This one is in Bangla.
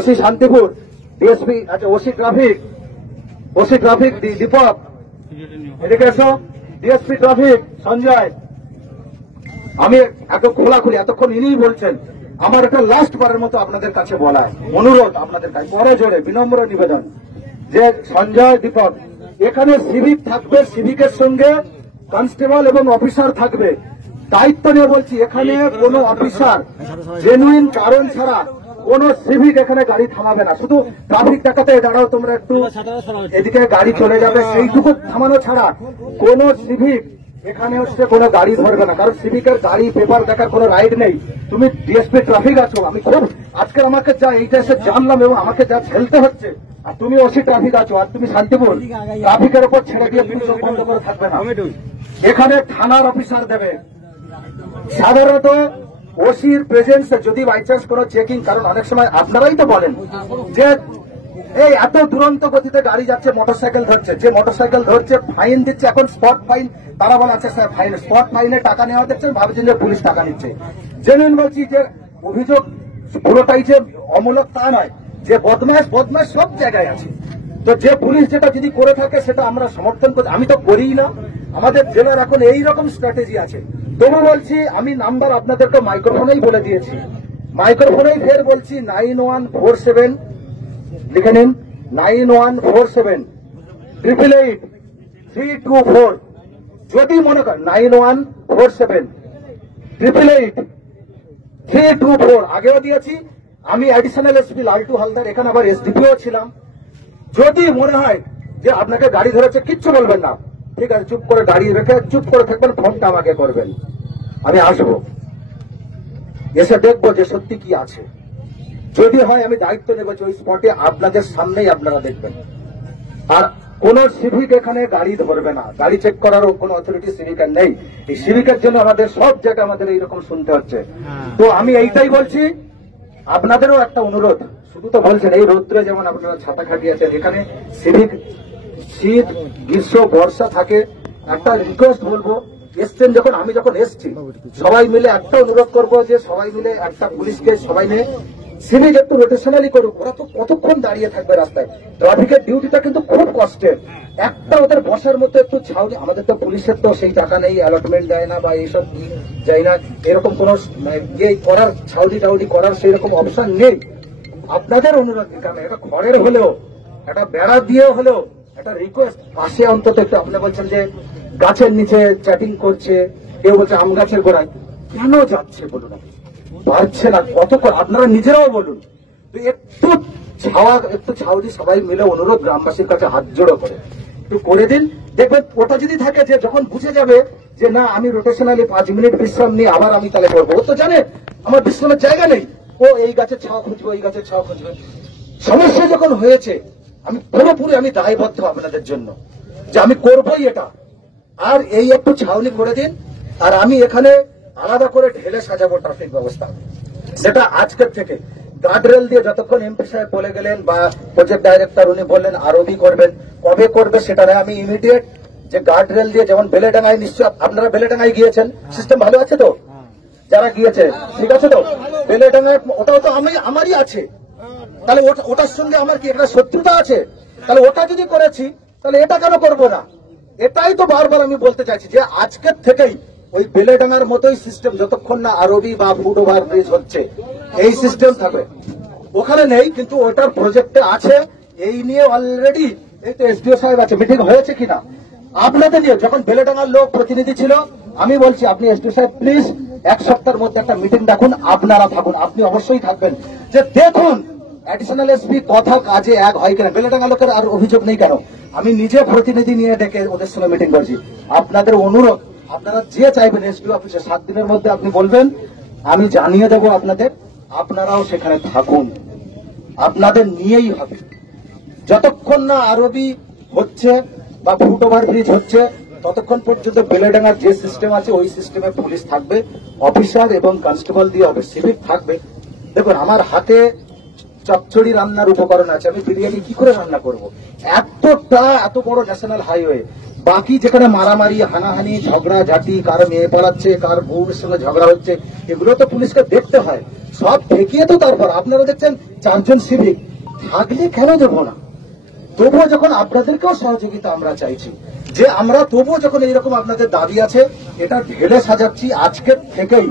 ওসি শান্তিপুর, ডিএসপি, আচ্ছা ওসি ট্রাফিক দীপক, এদিকে এসো। DSP traffic Sanjay. আমি এত খোলাখুলি এতক্ষণ ইনিই বলছেন, আমার একটা লাস্ট বারের মতো আপনাদের কাছে বলায় অনুরোধ, আপনাদের কাছে বড় জোরে বিনম্র নিবেদন যে সঞ্জয়, দীপক, এখানে সিভিক থাকবে, সিভিকের সঙ্গে কনস্টেবল এবং অফিসার থাকবে। দায়িত্ব নিয়ে বলছি, এখানে কোন অফিসার জেনুইন কারণ ছাড়া কোন সিভিক এখানে গাড়ি থামাবে না। শুধু ট্রাফিক দেখাতে দাঁড়াও তোমরা একটু, এদিকে গাড়ি চলে যাবে, সেইটুকু থামানো ছাড়া কোন সিভিক এখানে হচ্ছে কোনো গাড়ি ধরবে না। কারণ সিভিকের গাড়ি পেপার দেখার কোনো রাইট নেই। তুমি ডিএসপি ট্রাফিক আছো, আমি খুব আজকে আমাকে যা এইটা এসে জানলাম এবং আমাকে যা ঝেলতে হচ্ছে, আর তুমি ওসি ট্রাফিক আছো, আর তুমি শান্তিপুর ট্রাফিকের উপর ছেড়ে দিয়ে পুলিশ বন্ধ করে থাকবে না। এখানে থানার অফিসার দেবে। সাধারণত ওসির প্রেজেন্সে যদি বাই চান্স কোনো চেকিং, কারণ অনেক সময় আপনারাই তো বলেন যে এই এত দুরন্ত গতিতে গাড়ি যাচ্ছে, মোটরসাইকেল ধরছে, যে মোটরসাইকেল ধরছে ফাইন দিচ্ছে, এখন স্পট ফাইন, তারা বলে আচ্ছা স্যার ফাইন, স্পট ফাইনে টাকা নেওয়া দেখছেন, ভাবছেন যে পুলিশ টাকা নিচ্ছে। জেনুইন বলছি যে অভিযোগ পুরোটাই যে অমূলক তা নয়, যে বদমাশ সব জায়গায় আছে। তো যে পুলিশ যেটা যদি করে থাকে সেটা আমরা সমর্থন করি, আমি তো করিই না। আমাদের জেলার এখন এইরকম স্ট্র্যাটেজি আছে। তবু বলছি, আমি নাম্বার আপনাদেরকে মাইক্রোফোনেই বলে দিয়েছি, মাইক্রোফোনেই ফের বলছি 9147 লিখে নিন, 9147888324। যদি মনে করেন 9147888324, আগেও দিয়েছি। আমি অ্যাডিশনাল এসপি লালটু হালদার, এখানে আবার এসডিপিও ছিলাম। যদি মনে হয় যে আপনাকে গাড়ি ধরেছে, কিচ্ছু বলবেন না, ঠিক আছে, চুপ করে গাড়ি রেখে চুপ করে থাকবেন, ফোনটা আমাকে করবেন, আমি আসবো, এসে দেখবো যে সত্যি কি আছে। যদি হয় আমি দায়িত্ব নেব যে ওই স্পটে আপনাদের সামনেই আপনারা দেখবেন। আর কোন সিভিক এখানে গাড়ি ধরবে না, গাড়ি চেক করারও কোন অথরিটি সিভিকের নেই। এই সিভিকের জন্য আমাদের সব জায়গায় আমাদের এইরকম শুনতে হচ্ছে। তো আমি এইটাই বলছি, আপনাদেরও একটা অনুরোধ, শুধু তো বলছেন এই রৌদ্রে যেমন আপনারা ছাতা খাটিয়েছেন, এখানে সিভিক শীত গ্রীষ্ম বর্ষা থাকে, একটা রিকোয়েস্ট বলবো, এসছেন যখন, আমি যখন এসছি, সবাই মিলে একটা অনুরোধ করবো যে সবাই মিলে একটা পুলিশকে সবাই নিয়ে সিভিক একটু রোটেশনালি করুক। ওরা তো কতক্ষণ দাঁড়িয়ে থাকবে রাস্তায়, ট্রাফিকের ডিউটিটা কিন্তু খুব কষ্টের। একটা ওদের বসার মতো একটু ছাউনি, আমাদের তো পুলিশের তো সেই টাকা নেই, অ্যালটমেন্ট দেয় না বা এইসব যায় না, এরকম কোন ইয়ে করার ছাউনি টাউনি করার সেই রকম অপশন নেই। আপনাদের অনুরোধ, কারণ এটা খড়ের হলেও, একটা বেড়া দিয়ে হলেও একটা রিকোয়েস্ট, পাশে অন্তত একটু, আপনি বলছেন যে গাছের নিচে চ্যাটিং করছে, কেউ বলছে আম গাছের গোড়ায়, কেন যাচ্ছে বলুন, পারছে না কতক্ষণ, আপনারা নিজেরাও বলুন। একটু ছাউনি সবাই মিলে অনুরোধ, গ্রামবাসীর কাছে হাত জোড়ো করে একটু করে দিন। দেখবেন ওটা যদি থাকে যে যখন বুঝে যাবে যে না আমি রোটেশনালি 5 মিনিট বিশ্রাম নিয়ে আবার আমি তাহলে করবো, ও তো জানে আমার বিশ্রামের জায়গা নেই, ও এই গাছের ছাওয়া খুঁজবে, ওই গাছের ছাওয়া খুঁজবে। সমস্যা যখন হয়েছে, আমি পুরোপুরি আমি দায়বদ্ধ আপনাদের জন্য যে আমি করবোই এটা। আর এই একটু ছাউনি করে দিন, আর আমি এখানে আলাদা করে ঢেলে সাজাবো ট্রাফিক ব্যবস্থা। সেটা আজকের থেকে গার্ডরেল দিয়ে, যতক্ষণ এমপি সাহেব বলে গেলেন বা প্রজেক্ট ডাইরেক্টর উনি বললেন আরোবি করবেন, কবে করবে সেটা নয়, আমি ইমিডিয়েট যে গার্ডরেল দিয়ে, যেমন বেলেডাঙ্গায়, নিশ্চয় আপনারা বেলেডাঙ্গায় গিয়েছেন, সিস্টেম ভালো আছে তো, যারা গিয়েছে ঠিক আছে তো, বেলেডাঙ্গায় ওটাও তো আমারই আছে, তাহলে ওটার সঙ্গে আমার কি একটা শত্রুতা আছে? তাহলে ওটা যদি করেছি তাহলে এটা কেন করবো না? এটাই তো বারবার আমি বলতে চাইছি যে আজকের থেকেই ওই বেলেডাঙ্গার মতোই সিস্টেম, যতক্ষণ না আরবি বা ফুট ওভার ব্রিজ হচ্ছে এই সিস্টেম থাকবে। ওখানে নেই কিন্তু ওটার প্রজেক্টে আছে, এই নিয়ে অলরেডি এই তো এসডিও সাহেব আছে, মিটিং হয়েছে কিনা আপনাদের নিয়ে, যখন বেলেডাঙ্গার লোক প্রতিনিধি ছিল, আমি বলছি আপনি এসডিও সাহেব প্লিজ 1 সপ্তাহের মধ্যে একটা মিটিং ডাকুন, আপনারা থাকুন, আপনি অবশ্যই থাকবেন, যে দেখুন অ্যাডিশনাল এসপি কথা কাজে এক হয় কিনা। বেলেডাঙ্গা লোকের আর অভিযোগ নেই কেন, আমি নিজে প্রতিনিধি নিয়ে ডেকে ওদের সঙ্গে মিটিং করছি। আপনাদের অনুরোধ, আপনারা যে চাইবেন এসপি অফিসে 7 দিনের মধ্যে আপনি বলবেন, আমি জানিয়ে দেবো আপনাদের, আপনারাও সেখানে থাকুন, আপনাদের নিয়েই হবে। যতক্ষণ না আরবি হচ্ছে বা ফুট ওভার ব্রিজ হচ্ছে, ততক্ষণ পর্যন্ত বেলেডাঙ্গার যে সিস্টেম আছে ওই সিস্টেমে পুলিশ থাকবে, অফিসার এবং কনস্টেবল দিয়ে হবে, সিভিক থাকবে। দেখুন আমার হাতে চচ্চড়ি রান্নার উপকরণ আছে, আমি বিরিয়ানি কি করে রান্না করব? এত বড় ন্যাশনাল হাইওয়ে, বাকি যেখানে মারামারি, হানাহানি, ঝগড়া ঝাঁটি, কার মেয়ে পালাচ্ছে, কার বউর সঙ্গে ঝগড়া হচ্ছে, এগুলো তো পুলিশকে দেখতে হয়। সব ঠেকিয়ে তো তারপর আপনারা দেখছেন 4 জন সিভিক থাকলে কেন দেবো না? তবুও যখন আপনাদেরকেও সহযোগিতা আমরা চাইছি, যে আমরা তবুও যখন এইরকম আপনাদের দাবি আছে, এটা ঢেলে সাজাচ্ছি আজকের থেকেই।